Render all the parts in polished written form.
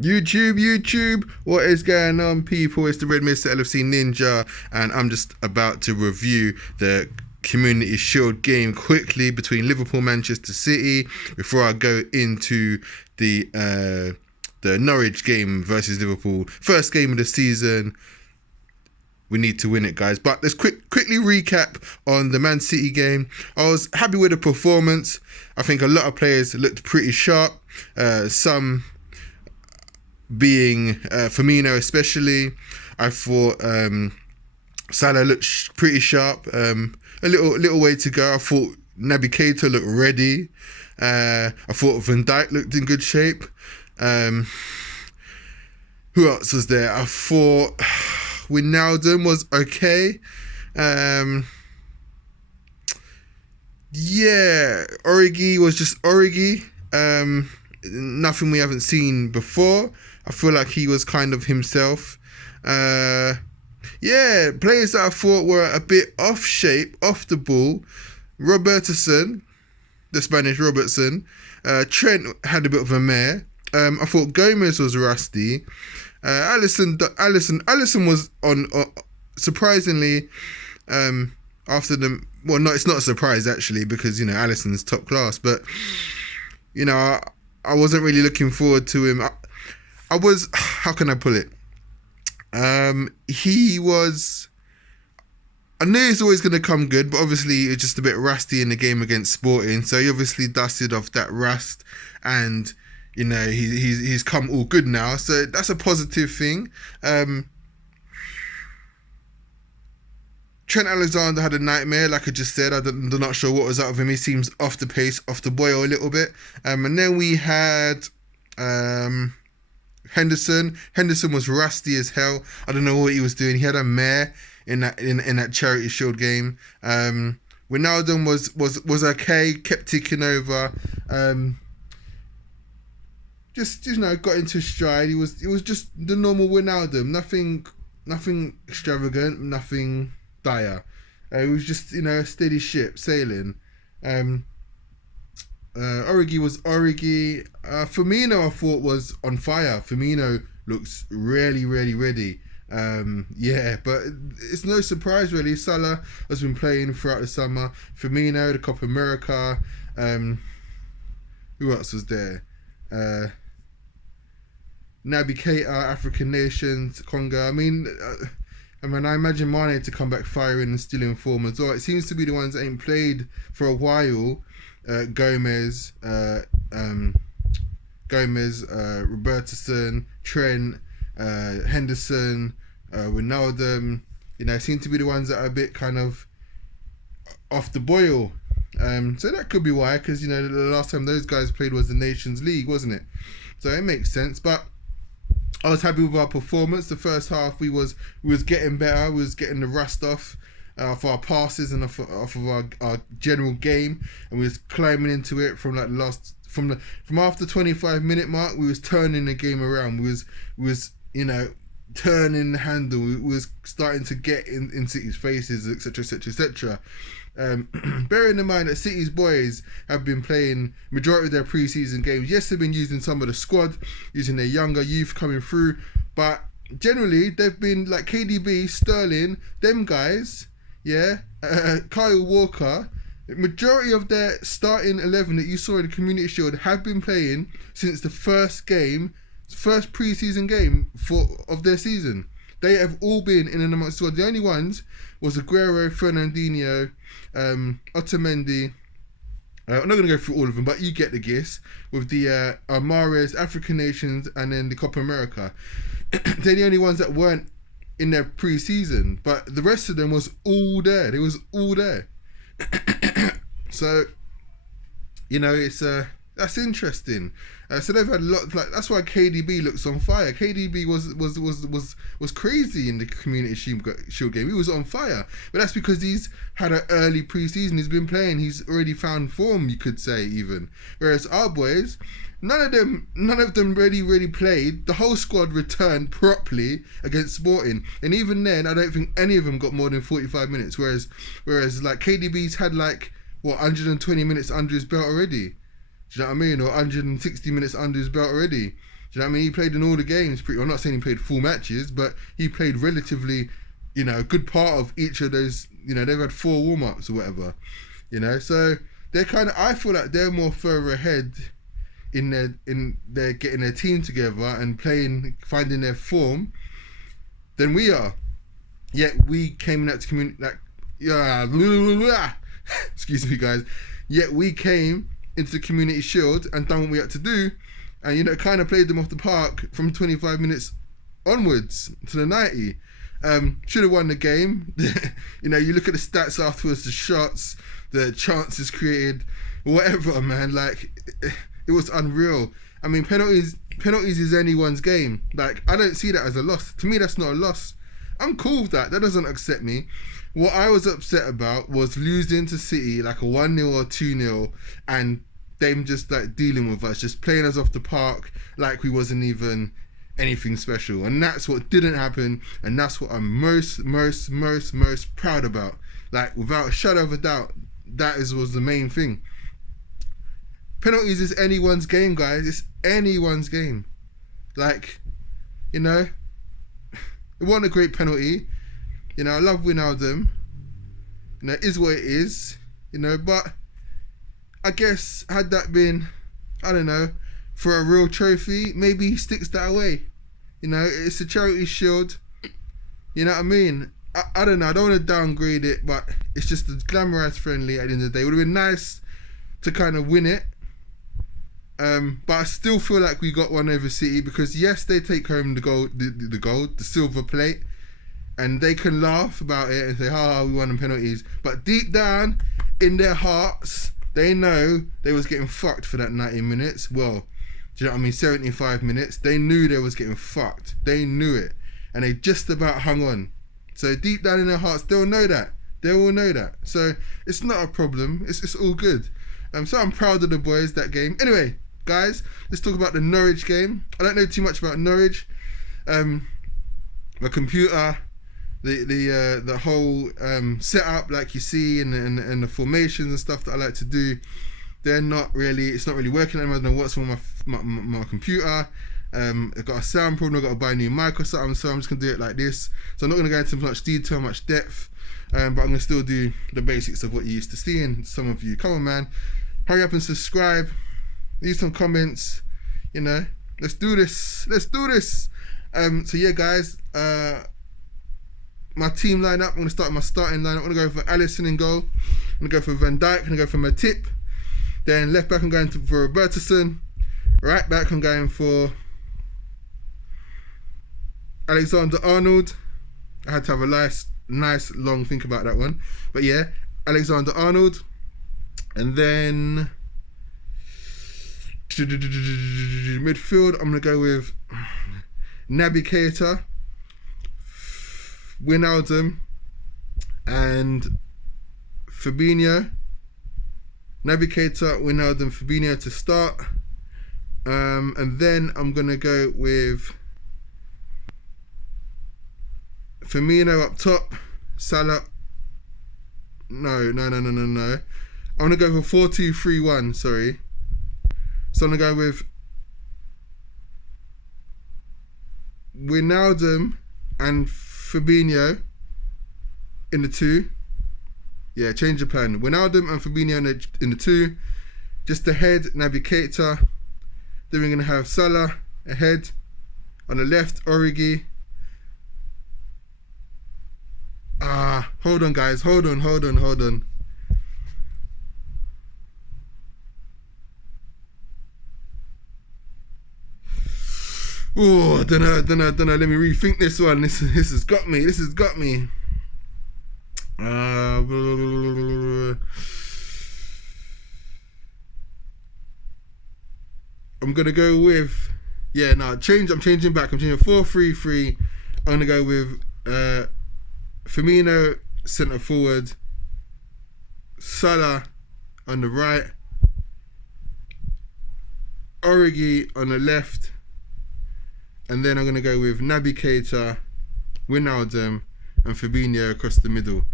YouTube, what is going on, people? It's the Red Mr. LFC Ninja, and I'm just about to review the Community Shield game quickly between Liverpool Manchester City before I go into the Norwich game versus Liverpool. First game of the season. We need to win it, guys. But let's quickly recap on the Man City game. I was happy with the performance. I think a lot of players looked pretty sharp. Some being Firmino especially. I thought Salah looked pretty sharp. A little way to go. I thought Naby Keita looked ready. I thought Van Dijk looked in good shape. Who else was there? I thought Wijnaldum was okay. Origi was just Origi. Nothing we haven't seen before. I feel like he was kind of himself. Players that I thought were a bit off shape, off the ball. Robertson, the Spanish Robertson. Trent had a bit of a mare. I thought Gomez was rusty. Alisson was on surprisingly after the it's not a surprise actually because Alisson's top class, but I wasn't really looking forward to him. I was, how can I put it? I knew he's always going to come good, but obviously it's just a bit rusty in the game against Sporting. So he obviously dusted off that rust, and he's come all good now. So that's a positive thing. Trent Alexander had a nightmare, like I just said. I'm not sure what was out of him. He seems off the pace, off the boil a little bit. And then we had Henderson. Henderson was rusty as hell. I don't know what he was doing. He had a mare in that Charity Shield game. Wijnaldum was okay, kept ticking over. Just got into stride. He was just the normal Wijnaldum. Nothing extravagant, nothing dire. It was just a steady ship sailing. Origi was Origi. Firmino I thought was on fire. Firmino looks really ready. But it's no surprise really. Salah has been playing throughout the summer. Firmino, the Copa America. Who else was there? Naby Keita, African nations, Congo. I imagine Mane to come back firing and still in form as well. It seems to be the ones that ain't played for a while. Gomez, Robertson, Trent, Henderson, Wijnaldum. Seem to be the ones that are a bit kind of off the boil. So that could be why, because the last time those guys played was the Nations League, wasn't it? So it makes sense. But I was happy with our performance. The first half we was getting better. We was getting the rust off for our passes and off of our general game, and we was climbing into it from from after 25-minute mark. We was turning the game around. We was turning the handle. We was starting to get in City's faces, etc. Bearing in mind that City's boys have been playing majority of their pre-season games. Yes, they've been using some of the squad, using their younger youth coming through, but generally they've been like KDB, Sterling, them guys, Kyle Walker. Majority of their starting 11 that you saw in the Community Shield have been playing since the first pre-season game of their season. They have all been in and amongst the squad. The only ones was Aguero, Fernandinho, Otamendi. I'm not going to go through all of them, but you get the gist. With the Mahrez, African nations, and then the Copa America. They're the only ones that weren't in their pre-season, but the rest of them was all there. They was all there. So, it's that's interesting. So they've had a lot. That's why KDB looks on fire. KDB was crazy in the Community Shield game. He was on fire, but that's because he's had an early pre-season. He's been playing. He's already found form, you could say even. Whereas our boys, none of them really played. The whole squad returned properly against Sporting, and even then, I don't think any of them got more than 45 minutes. Whereas like KDB's had 120 minutes under his belt already. Do you know what I mean? Or 160 minutes under his belt already. Do Do you know what I mean? He played in all the games. I'm not saying he played full matches, but he played relatively, a good part of each of those. They've had 4 warm-ups or whatever. So they're kind of. I feel like they're more further ahead in their getting their team together and finding their form than we are. Yet we came out to community excuse me, guys. Yet we came into the Community Shield and done what we had to do, and kind of played them off the park from 25 minutes onwards to the 90. Should have won the game. You look at the stats afterwards, the shots, the chances created, whatever, man. Like, it was unreal. I mean, penalties is anyone's game. Like, I don't see that as a loss. To me, that's not a loss. I'm cool with that. That doesn't upset me. What I was upset about was losing to City like a 1-0 or 2-0 and them just like dealing with us, just playing us off the park like we wasn't even anything special. And that's what didn't happen, and that's what I'm most proud about. Like, without a shadow of a doubt, was the main thing. Penalties is anyone's game, guys. It's anyone's game. Like, it wasn't a great penalty. I love Wijnaldum. It is what it is. But I guess had that been, I don't know, for a real trophy, maybe he sticks that away. It's a charity shield. You know what I mean? I don't know. I don't want to downgrade it, but it's just glamorized friendly at the end of the day. It would have been nice to kind of win it. But I still feel like we got one over City because yes, they take home the gold, the silver plate, and they can laugh about it and say, we won on penalties. But deep down in their hearts, they know they was getting fucked for that 90 minutes. Well, do you know what I mean? 75 minutes. They knew they was getting fucked. They knew it. And they just about hung on. So deep down in their hearts, they'll know that. They will know that. So it's not a problem. It's all good. So I'm proud of the boys, that game. Anyway, guys, let's talk about the Norwich game. I don't know too much about Norwich. The computer, the whole setup, like you see, and the formations and stuff that I like to do, it's not really working. I don't know what's wrong with my computer. I've got a sound problem. I've got to buy a new mic or something, so I'm just going to do it like this. So I'm not going to go into much detail, much depth, but I'm going to still do the basics of what you used to see. And some of you, come on, man, hurry up and subscribe. Leave some comments. Let's do this. So yeah, guys, my team lineup. I'm going to start my starting lineup. I'm going to go for Alisson in goal. I'm going to go for Van Dijk. I'm going to go for Matip. Then left back, I'm going for Robertson. Right back, I'm going for Alexander-Arnold. I had to have a nice long think about that one. But yeah, Alexander-Arnold. And then midfield, I'm going to go with Naby Keita, Wijnaldum, and Fabinho. Naby Keita, Wijnaldum, Fabinho to start. And then I'm going to go with Firmino up top. Salah. No. I'm going to go for 4-2-3-1, sorry. So I'm going to go with Wijnaldum and Fabinho in the 2. Yeah, change the plan. Wijnaldum and Fabinho in the 2. Just ahead, Naby Keita. Then we're going to have Salah ahead. On the left, Origi. Hold on, guys. Hold on. Oh, I don't know. Let me rethink this one. This has got me. I'm gonna go with I'm changing back. I'm changing 4-3-3. I'm gonna go with Firmino centre forward, Salah on the right, Origi on the left, and then I'm gonna go with Naby Keita, Wijnaldum, and Fabinho across the middle.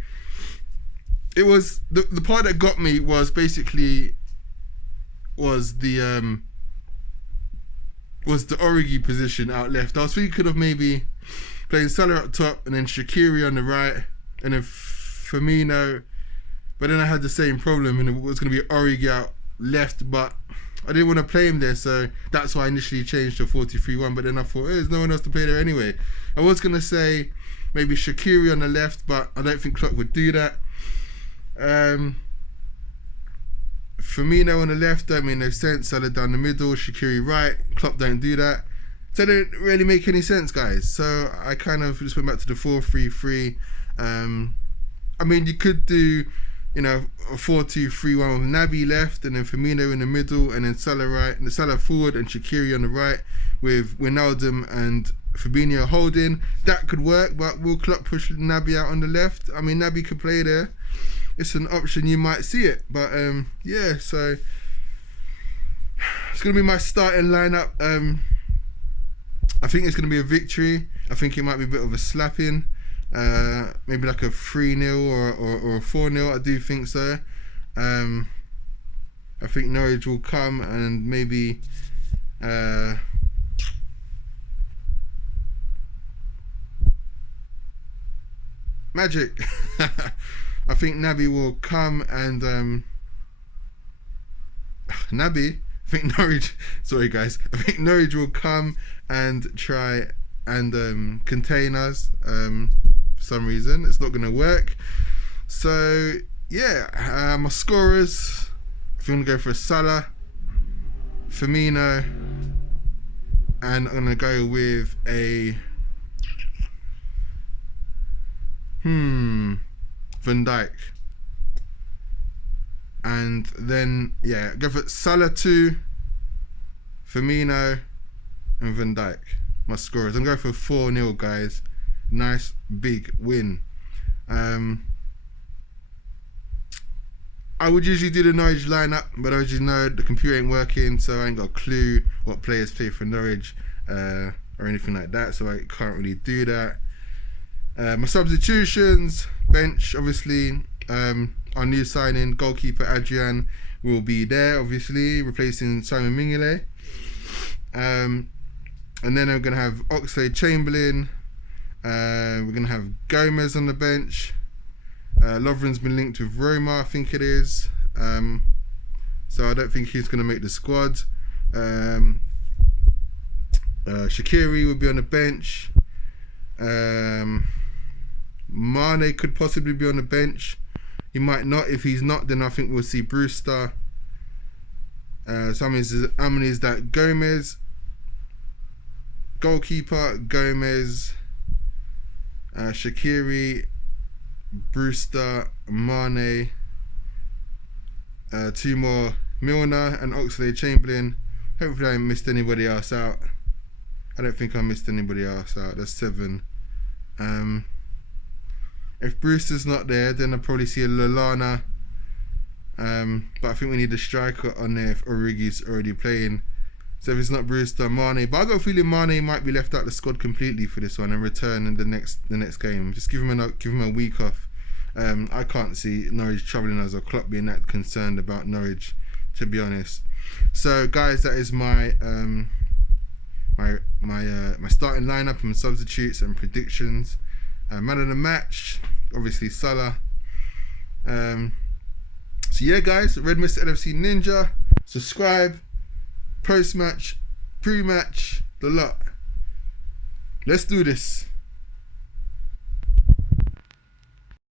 It was the part that got me was basically the was the Origi position out left. I was thinking of maybe playing Salah up top and then Shaqiri on the right and then Firmino. But then I had the same problem and it was going to be Origi out left, but I didn't want to play him there, so that's why I initially changed to 4-3-1. But then I thought, there's no one else to play there anyway. I was going to say maybe Shaqiri on the left, but I don't think Klopp would do that. Firmino on the left don't make no sense. Salah down the middle, Shaqiri right. Klopp don't do that. So it didn't really make any sense, guys. So I kind of just went back to the 4-3-3. I mean, you could do, you know, a 4-2-3-1 with Naby left and then Firmino in the middle and then Salah right, and Salah forward and Shaqiri on the right with Wijnaldum and Fabinho holding. That could work, but will Klopp push Naby out on the left? I mean, Naby could play there. It's an option, you might see it. But yeah, so it's going to be my starting lineup. I think it's going to be a victory. I think it might be a bit of a slapping. Maybe like a 3-0 or a 4-0. I do think so. I think Norwich will come and maybe magic. I think Naby will come and Naby. I think Norwich. Sorry, guys. I think Norwich will come and try and contain us. For some reason, it's not going to work. So yeah, my scorers. If you want to go for Salah, Firmino, and I'm going to go with a Van Dijk. And then, yeah, go for Salah 2, Firmino, and Van Dijk. My scorers. I'm going for 4-0, guys. Nice, big win. I would usually do the Norwich lineup, but as you know, the computer ain't working, so I ain't got a clue what players play for Norwich or anything like that, so I can't really do that. My substitutions, bench, obviously, our new signing, goalkeeper Adrian, will be there, obviously, replacing Simon Mignolet. And then we're going to have Oxlade-Chamberlain. We're going to have Gomez on the bench. Lovren's been linked with Roma, I think it is. So I don't think he's going to make the squad. Shaqiri will be on the bench. Mane could possibly be on the bench. He might not. If he's not, then I think we'll see Brewster. Some is that Gomez. Goalkeeper, Gomez. Shaqiri, Brewster, Mane. Two more, Milner and Oxlade-Chamberlain. Hopefully I haven't missed anybody else out. I don't think I missed anybody else out. That's 7. If Brewster's not there, then I'll probably see a Lallana. But I think we need a striker on there if Origi's already playing. So if it's not Brewster, Mane. But I got a feeling Mane might be left out of the squad completely for this one and return in the next game. Just give him a week off. I can't see Norwich troubling us or Klopp being that concerned about Norwich, to be honest. So guys, that is my my starting lineup and substitutes and predictions. Man of the match, obviously Salah. So yeah, guys, Red Mr LFC Ninja. Subscribe, post match, pre-match, the lot. Let's do this.